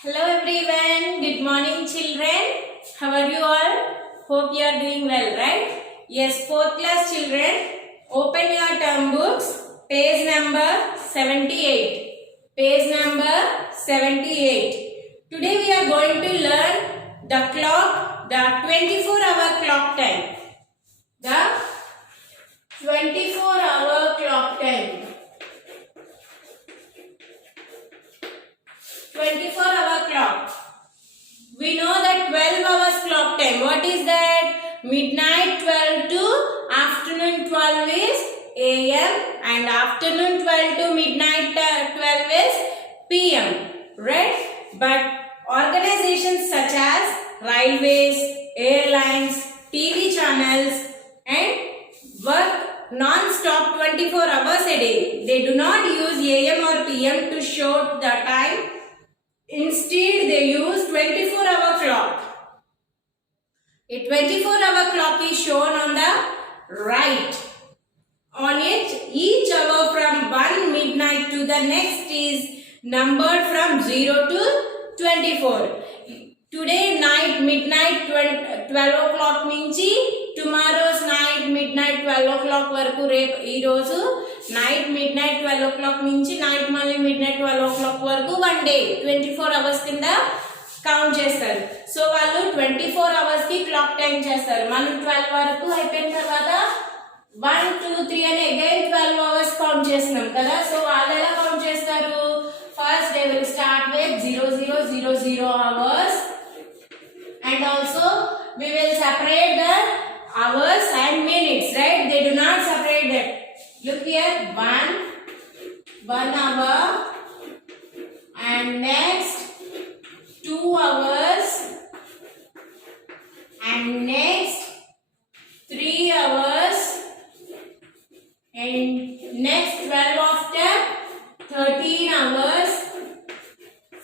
Hello everyone, good morning children. How are you all? Hope you are doing well, right? Yes, 4th class children, open your term books, page number 78. Page number 78. Today we are going to learn the clock, the 24-hour clock time. The 24-hour clock time. 24-hour clock. We know that 12 hours clock time. What is that? Midnight 12 to afternoon 12 is AM and afternoon 12 to midnight 12 is PM. Right? But organizations such as railways, airlines, TV channels and work non-stop 24 hours a day. They do not use AM or PM to show the time. Instead, they use 24-hour clock. A 24-hour clock is shown on the right. On it, each hour from 1 midnight to the next is numbered from 0 to 24. Today night midnight 12 o'clock నుంచి tomorrow's night midnight 12 o'clock వరకు రేపు ఈ రోజు night midnight 12 o'clock నుంచి night మళ్ళీ midnight 12 o'clock వరకు one day 24 hours కింద count చేస్తారు. సో వాళ్ళు 24 hours కి క్లాక్ టైం చేస్తారు. మనం 12 వరకు అయిపోయిన తర్వాత 1 2 3 అని అగైన్ 12 hours కౌంట్ చేస్తున్నాం కదా. సో వాళ్ళు ఎలా కౌంట్ చేస్తారు? First they will start with 0000 hours. And also we will separate the hours and minutes, right? They do not separate that. Look here, 1 hour and next 2 hours and next 3 hours and next 12 after 13 hours,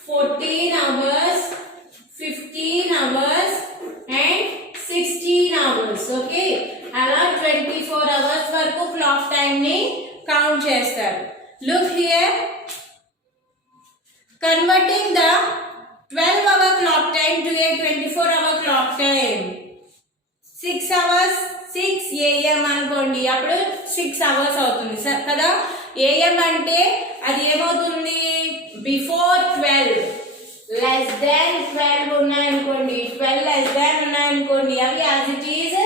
14 hours, 15 hours and 16 hours. Okay, అలా 24 hours వరకు clock time ని count చేస్తారు. Look here, converting the 12-hour clock time to a 24-hour clock time. 6 hours 6 AM అనుకోండి, అప్పుడు 6 hours అవుతుంది కదా. AM అంటే అది ఏమవుతుంది? బిఫోర్ 12 less than 12 ఉన్నాయనుకోండి, 12 less than ఉన్నాయనుకోండి, అవి యాజ్ ఇట్ ఈజ్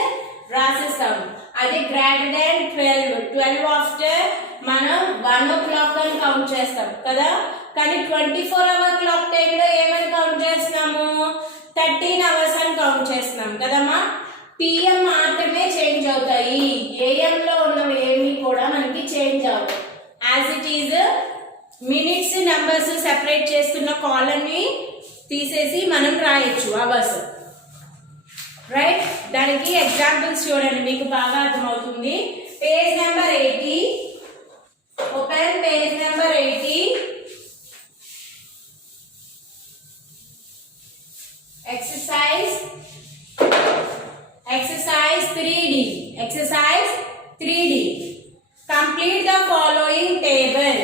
రాసిస్తాం. అది గ్రేటర్ దాన్ 12 ఆఫ్టర్ మనం 1 o'clock అని కౌంట్ చేస్తాం కదా. కానీ 24-hour క్లాక్ టైంలో ఏమని కౌంట్ చేస్తున్నాము? 13 hours అని కౌంట్ చేస్తున్నాం కదమ్మా. పిఎం మాత్రమే చేంజ్ అవుతాయి, ఏఎంలో ఉన్నవి ఏమి కూడా మనకి చేంజ్ అవ్వవు. As it is minutes numbers separate చేస్తున్న కాలమ్ ని తీసేసి మనం రాయొచ్చు అవర్స్. రైట్, దానికి ఎగ్జాంపుల్స్ చూడండి, మీకు బాగా అర్థమవుతుంది. Page number 80, open page number 80. Exercise 3D. Exercise 3D. Complete the following table.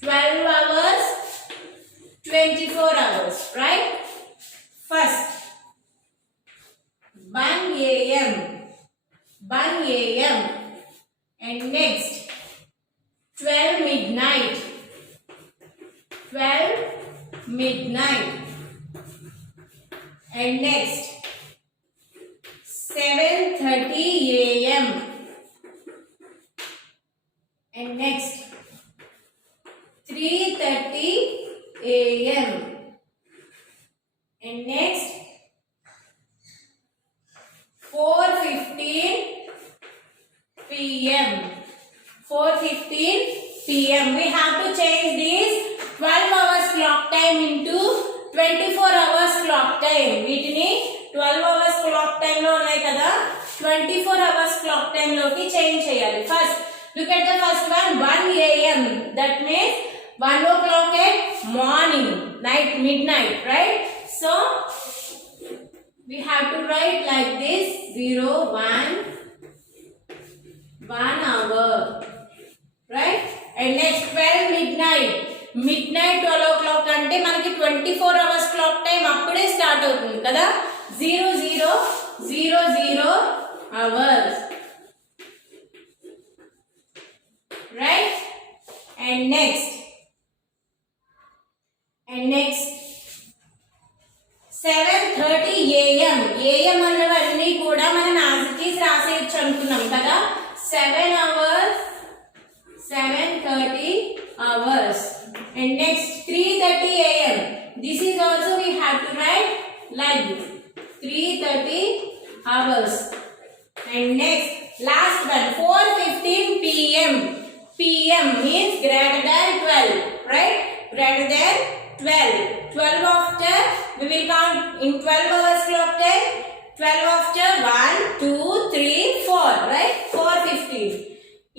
12 hours, 24 hours, right? First, 1 AM, and next 12 midnight, and next 7:30 AM, and next 3:30 AM, and next 4:15 PM. 4:15 PM. We have to change this 12 hours clock time into 24 hours clock time. వీటిని 12 hours clock time లో ఉన్నాయి కదా, 24 hours clock time లోకి change చేయాలి. First look at the first one, 1 AM. That means 1 o'clock at morning, night, midnight, right? So we have to write like this, 1 hour, right? And next 12 midnight. midnight 12 o'clock అంటే మనకి 24 hours clock time అప్పుడే start అవుతుంది కదా 0000 hours, right? And next 7:30 AM అన్నవన్నీ కూడా మనం as it is రాసేయచ్చు అనుకున్నాం కదా 7:30 hours. And next 3:30 AM, this is also we have to write like this 3:30 hours. And next last one 4:15 PM. PM means greater than 12, right? Greater than 12. 12 after we will count in 12 hours clock time. 12 after 1 2 3 4, right? 4:15.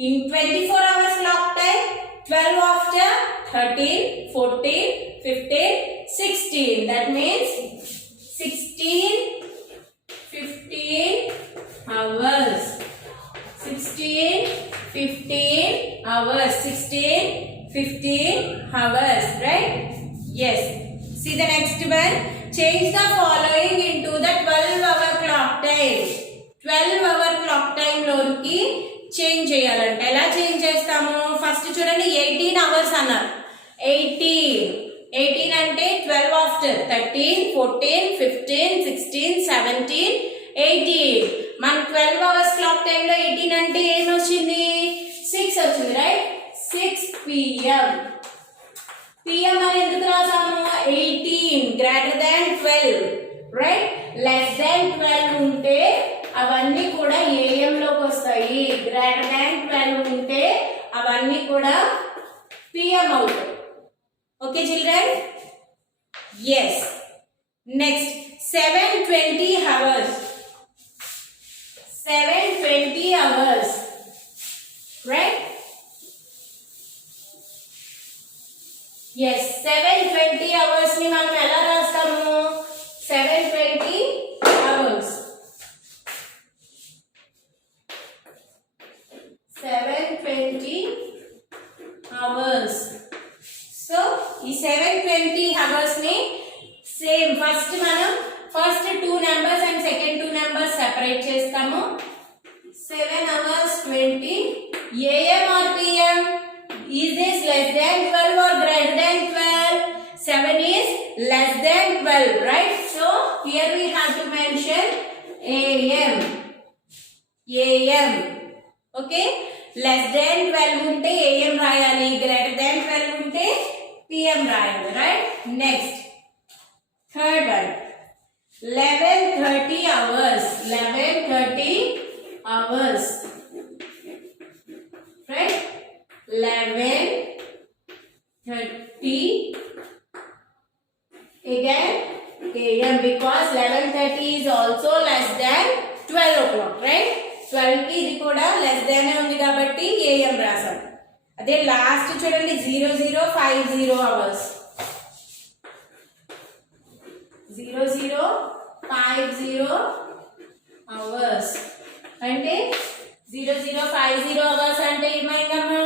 In 24 hours clock time 12 after 13 14 15 16, that means 16 15 hours. 16 15 hours. 16 15 hours, right? Yes. See the next one. Change the following into the 12-hour clock time. 12-hour clock time లోకి change చేయాలంటే ఎలా change చేస్తాము? First చూడండి 18 hours అన్నారు. 18 అంటే 12 after 13 14 15 16 17 18. మన 12 hours clock time లో 18 అంటే ఏం వచ్చింది? 6 వచ్చింది, రైట్? 6 PM. PM అని ఎందుకు రాసాము? 18 greater than 12, right? Less than 12 ఉంటే అవన్నీ కూడా AM లోకి వస్తాయి. గ్రేటర్ దాన్ 12 ఉంటే అవన్నీ కూడా PM అవుతాయి. Okay children? yes. next 7:20 hours. 7:20 hours, right? yes. 7:20 hours ని మనం ఎలా రాస్తాము? 7:20 hours. 7:20 hours. సో ఈ 7:20 hours ని సేమ్ ఫస్ట్ మనం first 2 numbers and second 2 numbers separate చేస్తాము. 7 hours 20 AM or PM? Is this less than 12 or greater than 12? 7 is less than 12, right? So here we have to mention AM. AM. Okay? Less than 12 ఉంటే AM రాయాలి, greater than 12 ఉంటే PM రాయాలి, right? Next third one 11:30 hours. 11:30 hours, right? 11:30 again AM because 11:30 is also less than 12 o'clock, right? 12 కి ఇది కూడా less than ఉంది కాబట్టి AM రాసాం. అదే లాస్ట్ చూడండి 0050 hours. 0050 hours అంటే 0050 hours అంటే ఏమైందమ్మా?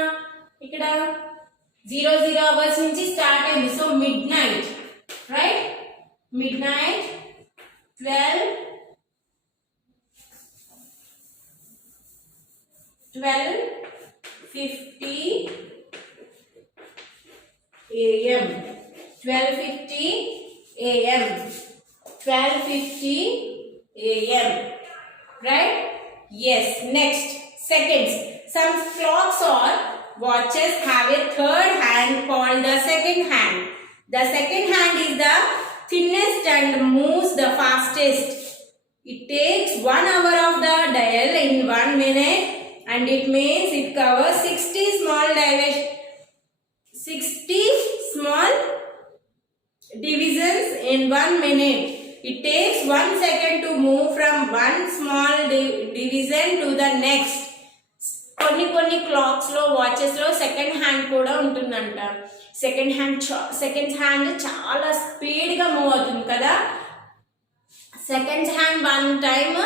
ఇక్కడ 00 hours నుంచి స్టార్ట్ అయింది. So mid night, right? Mid night 12:50 AM. 12:50 AM. 12:50 AM, right? yes. next seconds. Some clocks or watches have a third hand called the second hand. The second hand is the thinnest and moves the fastest. It takes 1 hour of the dial in 1 minute, and it means it covers 60 small divisions in 1 minute. It takes 1 second to move from one small division to the next. కొన్ని clocks లో watches లో second hand కూడా ఉంటుందంట. Second hand చాలా speed గా move అవుతుంది కదా. Second hand 1 time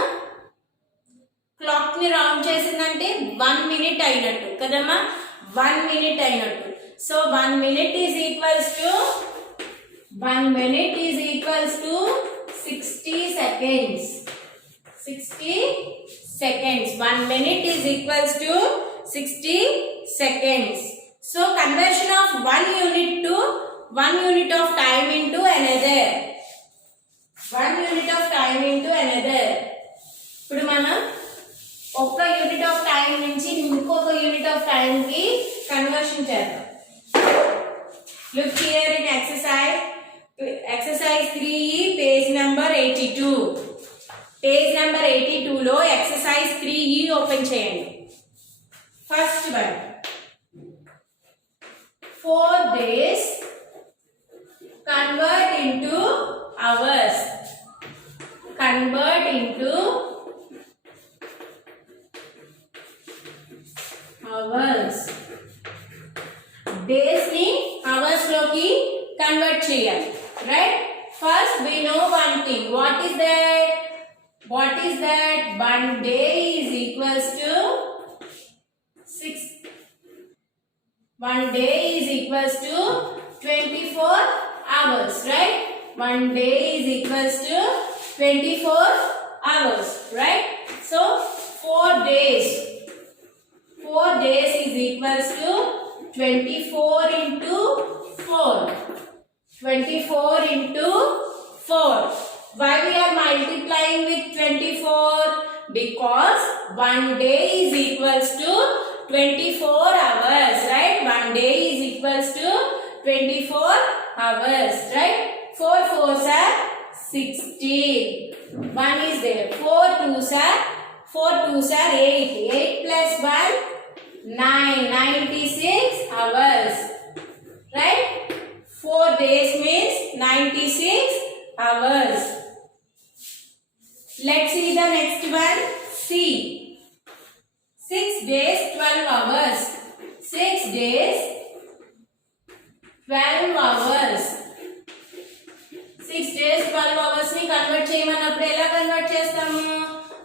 clock ని రౌండ్ చేసిందంటే 1 minute అయినట్టు కదమ్మా. 1 minute అయినట్టు. So 1 minute is equals to 60 seconds. 60 seconds. 1 minute is equals to 60 seconds. So conversion of 1 unit of time into another. 1 unit of time into another. ఇప్పుడు మనం ఒక unit of time నుంచి ఇంకొక unit of time కి conversion చేద్దాం. Look here in exercise 3E page number 82. Page number 82 లో exercise 3E open చేయండి. First one. 4 days convert into hours. Convert into hours. Days ni hours loki convert చేయాలి. Right? First we know one thing. What is that? 1 day is equals to 6. 1 day is equals to 24 hours. Right? 1 day is equals to 24 hours. Right? So 4 days. 4 days is equals to 24 into 4. 24 into 4. Why we are multiplying with 24? Because 1 day is equals to 24 hours. Right? 1 day is equals to 24 hours. Right? 4 4s are 16. 1 is there. 4 2s are 8. 8 plus 1 9. 96 hours. Right? 4 days means 96 hours. Let's see the next one. C. 6 days 12 hours. 6 days 12 hours. 6 days 12 hours ni convert చేయమన్నప్పుడు ఎలా convert చేస్తాము?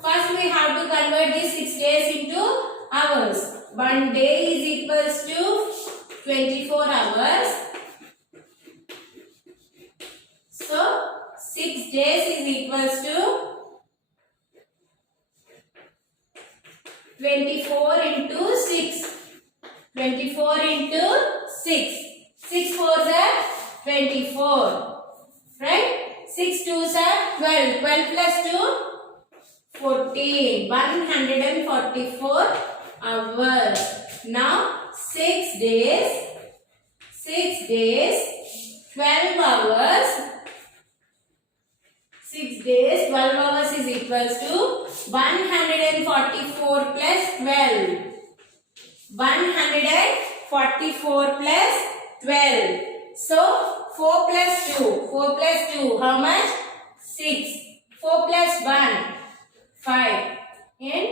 First we have to convert these 6 days into hours. 1 day is equals to 24 hours. So 6 days is equals to 24 into 6. 24 into 6. 6 4s are 24. Right? 6 2s are 12. 12 plus 2 14. 144 hours. Now 6 days 12 hours. 6 days 12 hours is equals to 144 plus 12. 144 plus 12. So 4 plus 2. 4 plus 2 how much? 6. 4 plus 1 5. And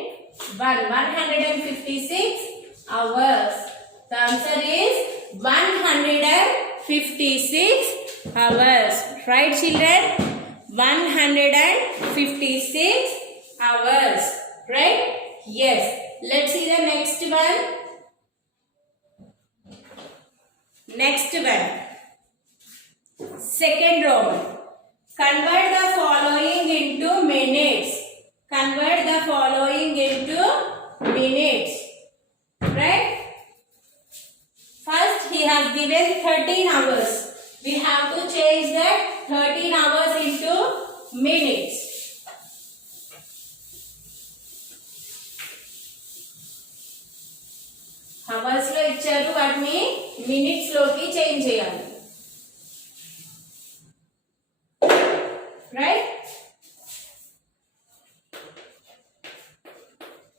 156 hours. The answer is 156 hours. Right, children? 156 hours. Right? Yes. Let's see the next one. Next one. Second Roman. Convert the following into minutes. Convert the following into minutes. Right? First, he has given 13 hours. We have to change that 13 hours into minutes. Hours lo icharu vatni minutes loki change cheyali. Right?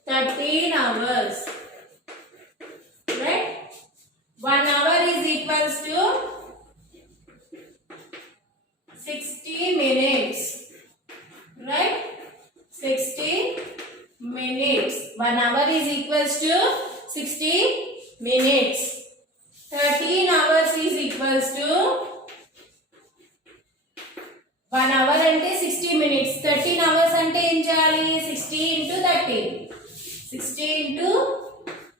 13 hours. Right? 1 hour is equals to 60 minutes. Right? 60 minutes. 1 hour is equals to 60 minutes. 13 hours is equals to 1 hour ante 60 minutes. 13 hours ante em cheyali? 60 into 13. 60 into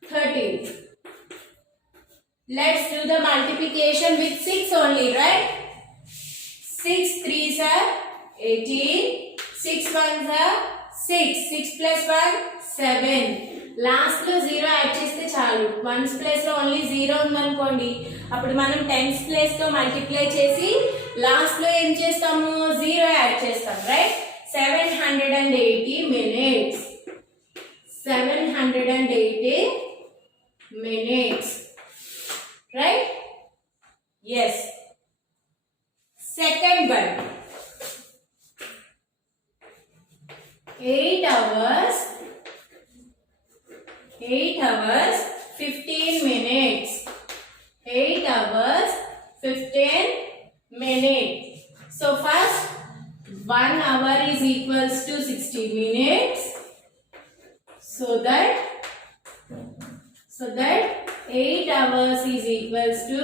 13. Let's do the multiplication with 6 only, right? 6 3s are 18, 6 1s are 6, 6 plus 1 7. Last లో 0 add చేస్తే చాలు. 1s place లో only 0 ఉందనుకోండి, అప్పుడు మనం 10s place తో multiply చేసి last లో ఏం చేస్తాము, 0 యాడ్ చేస్తాం, right? 780 minutes. 780 minutes, right? Yes. Second one, 8 hours 15 minutes. 8 hours 15 minutes. So first 1 hour is equals to 60 minutes. So that 8 hours is equals to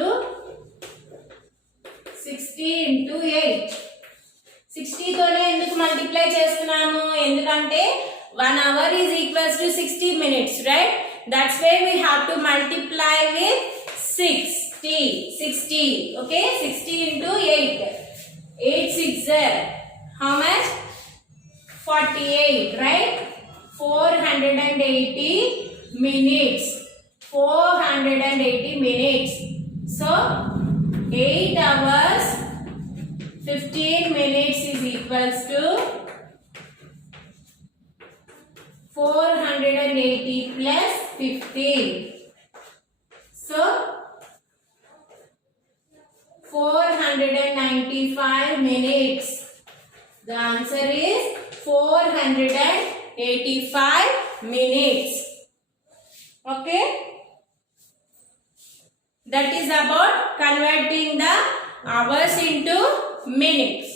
60 into 8. 60 తోనే ఎందుకు మల్టిప్లై చేస్తున్నాము, ఎందుకంటే 1 hour is equals to 60 minutes, right? That's why we have to multiply with 60. Okay, 60 into 8. 8 6 how much? 48, right? 480 minutes. 480 minutes. So 8 hours 15 minutes is equals to 480 plus 15. So 495 minutes. The answer is 485 minutes. Okay? That is about converting the hours into minutes.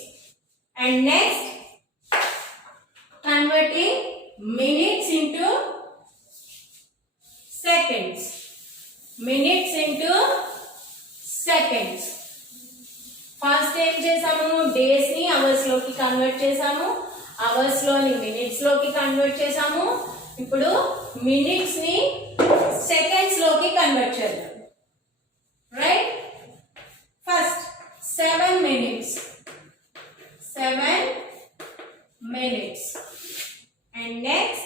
And next, converting minutes into seconds. Minutes into seconds. First ఏం చేసాము, days ని hours లోకి convert చేసాము, hours లోని minutes లోకి convert చేసాము. ఇప్పుడు minutes ని సెకండ్స్ లోకి కన్వర్ట్ చేద్దాం, right? First 7 minutes. 7 minutes. And next,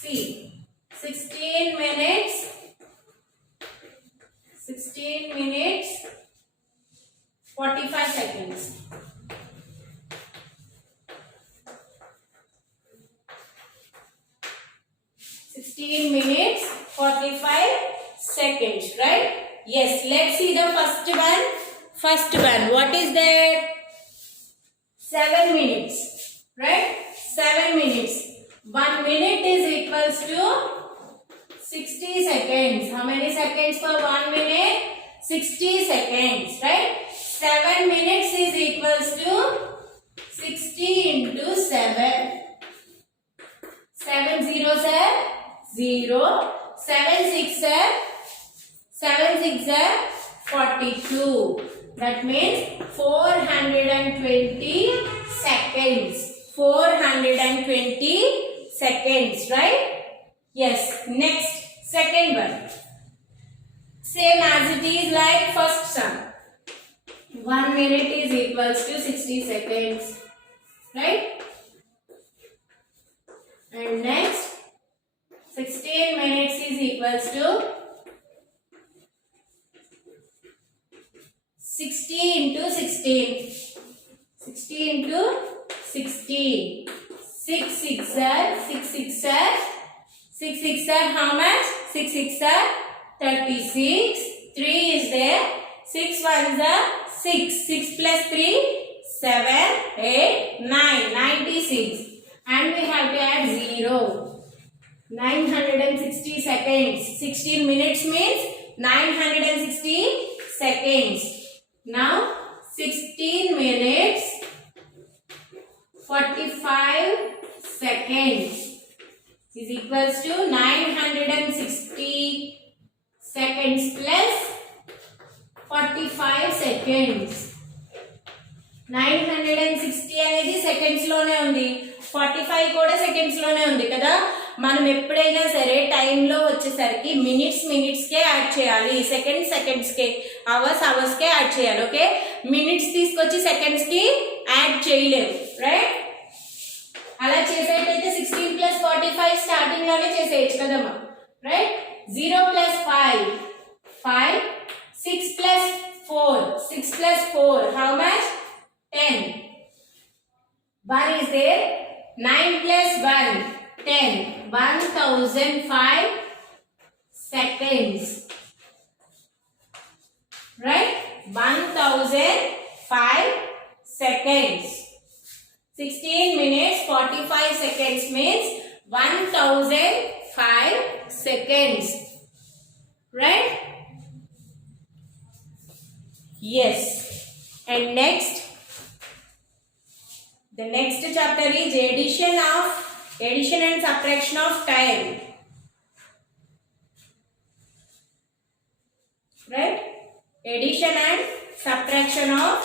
see, 16 minutes. 16 minutes 45 seconds. 16 minutes 45 seconds, right? Yes, let's see the first one. First one, what is that? 7 minutes, right? 7 minutes. 1 minute is equals to 60 seconds. How many seconds for 1 minute? 60 seconds, right? 7 minutes is equals to 60 into 7. 7 zeros are 0. 7 6 are 42. That means 420 seconds. 420 seconds, right? Yes. Next, second one. Same as it is like first sum. 1 minute is equals to 60 seconds, right? And next, 16 minutes is equals to 60 into 16. 60 into 60. 6 6 are 6 6 are 6 6 are how much? 6 6 are 36. 3 is there. 6 1s are 6. 6 plus 3 7 8 9 96. And we have to add 0. 960 seconds. 16 minutes means 960 seconds. Now 16 minutes 45 seconds is equals to 960 seconds plus 45 seconds. 960 అనేది seconds లోనే ఉంది, 45 కూడా seconds లోనే ఉంది కదా. మనం ఎప్పుడైనా సరే టైంలో వచ్చేసరికి మినిట్స్కే యాడ్ చేయాలి, సెకండ్స్కే, అవర్స్కే యాడ్ చేయాలి. ఓకే, మినిట్స్ తీసుకొచ్చి సెకండ్స్కి యాడ్ చేయలేము, రైట్? అలా చేసేటైతే 16 + 45 స్టార్టింగ్ లోనే చేసేయచ్చు కదమ్మా, right? 0 + 5 5, 6 + 4 6 + 4 how much? 10. 1 is there. 9 + 1 10. 1005 seconds, right? 1005 seconds. 16 minutes 45 seconds means 1005 seconds, right? Yes. And next, the next chapter is addition and subtraction of time, right? Addition and subtraction of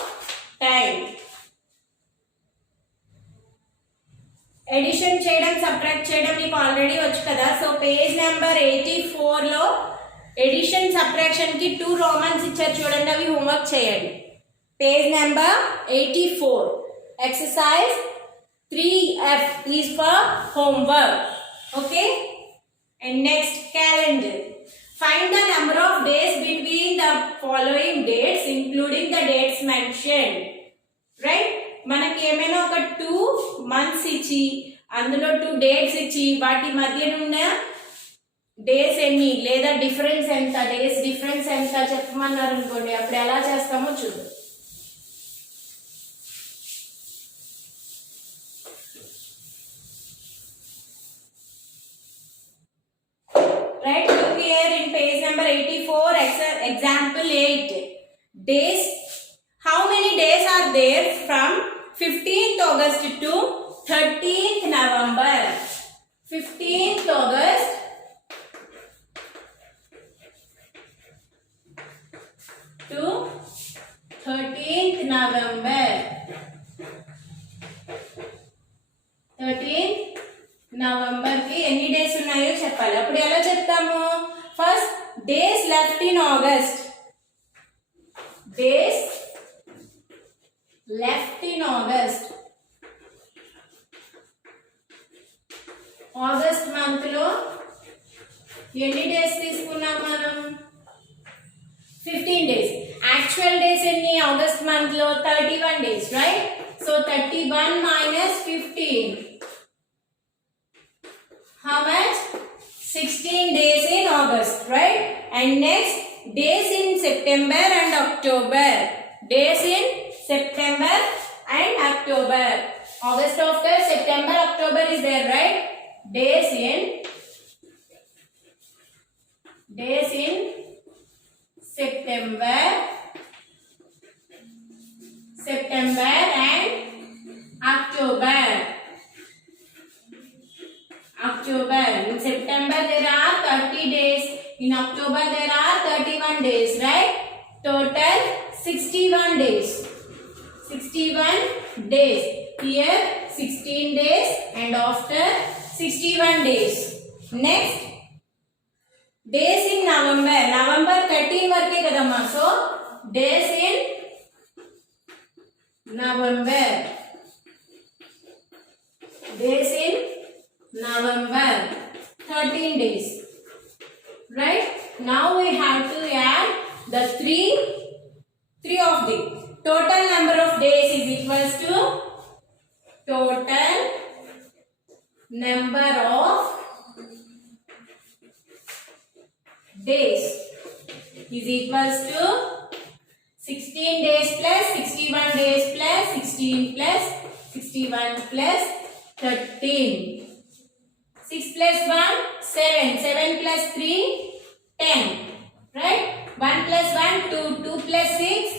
time. Addition చేయడం, subtract చేయడం మీకు already వచ్చు కదా. So page number 84లో addition subtraction కి 2 రోమన్స్ ఇచ్చారు చూడండి, అవి హోంవర్క్ చేయండి. Page number 84 exercise 3F is for homework. Okay, and next, calendar. Find the number of days between the following dates including the dates mentioned, right? మనకి ఏమైనా ఒక 2 months ఇచ్చి అందులో 2 dates ఇచ్చి వాటి మధ్య ఉన్న డేస్ ఎన్ని లేదా డిఫరెన్స్ ఎంత, డేస్ డిఫరెన్స్ ఎంత చెప్పమన్నారు అనుకోండి, అప్పుడు ఎలా చేస్తామో చూద్దాం. Right, look here in page number 84, example 8. Days. How many days are there from 15th August to 13th November? 15th August to 13th November. 13th November ki ఎన్ని డేస్ ఉన్నాయో చెప్పాలి. అప్పుడు ఎలా చెప్తాము? First days left in August. Days left in August. August month లో ఎన్ని days తీసుకున్నాం మనం? 15 days. యాక్చువల్ డేస్ ఎన్ని ఆగస్ట్ మంత్ లో? 31 days, right? So 31 minus 15. How much? 16 days in August, right? And next, days in September and October. Days in September and October. August after September, October is there, right? Days in September and October. In September there are 30 days. In October there are 31 days, right? Total 61 days. 61 days. Here 16 days and after 61 days. Next, days in November. November 13 varke kadamma. So days in November. Days in November. 13 days. Right? Now we have to add the three of the total number of days is equals to total number of days is equals to 16 days plus 61 days plus 16 plus 61 plus 13. 6 plus 1 7, 7 plus 3 10, right? 1 plus 1 2, 2 plus 6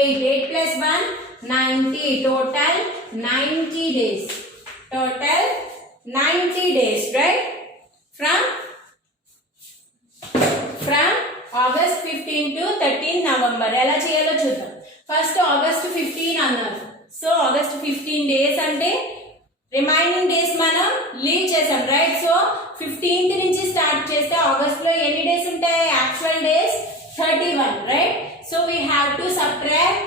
8, 8 plus 1 90. Total 90 days. Total 90 days, right? From August 15 to 13 November. ఎలా చేయాలో చూద్దాం. First August 15 అన్నారు. So August 15 days అంటే remaining days మనం leave చేసాం right. So 15th నుంచి start చేస్తే August లో ఎన్ని డేస్ ఉంటాయి? Actual days 31 right. So we have to subtract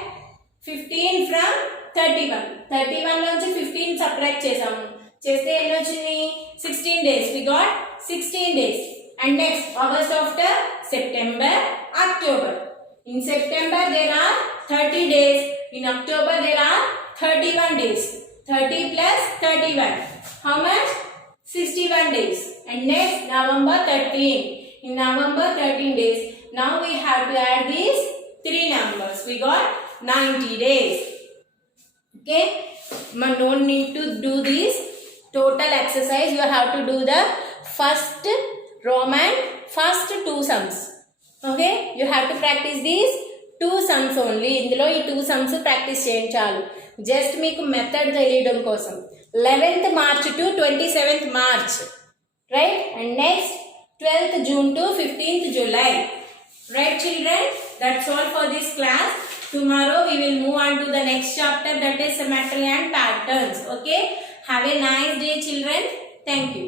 15 from 31. 31 నుంచి 15 సబ్ట్రాక్ట్ చేసాము. చేస్తే ఎన్ని వచ్చింది? 16 days. We got 16 days. And next, August after September, October. In September there are 30 days. In October there are 31 days. 30 plus 31. How much? 61 days. And next, November 13. In November 13 days. Now we have to add these three numbers. We got 90 days. Okay. Man don't need to do this total exercise. You have to do the first Roman first two sums. Okay. You have to practice these two sums only. ఇందులో ఈ two sums practice చేయండి చాలు. Just మీకు method తెలియడం కోసం. 11th March to 27th March. Right. And next 12th June to 15th July. Right children. That's all for this class. Tomorrow we will move on to the next chapter, that is symmetry and patterns. Okay. Have a nice day children. Thank you.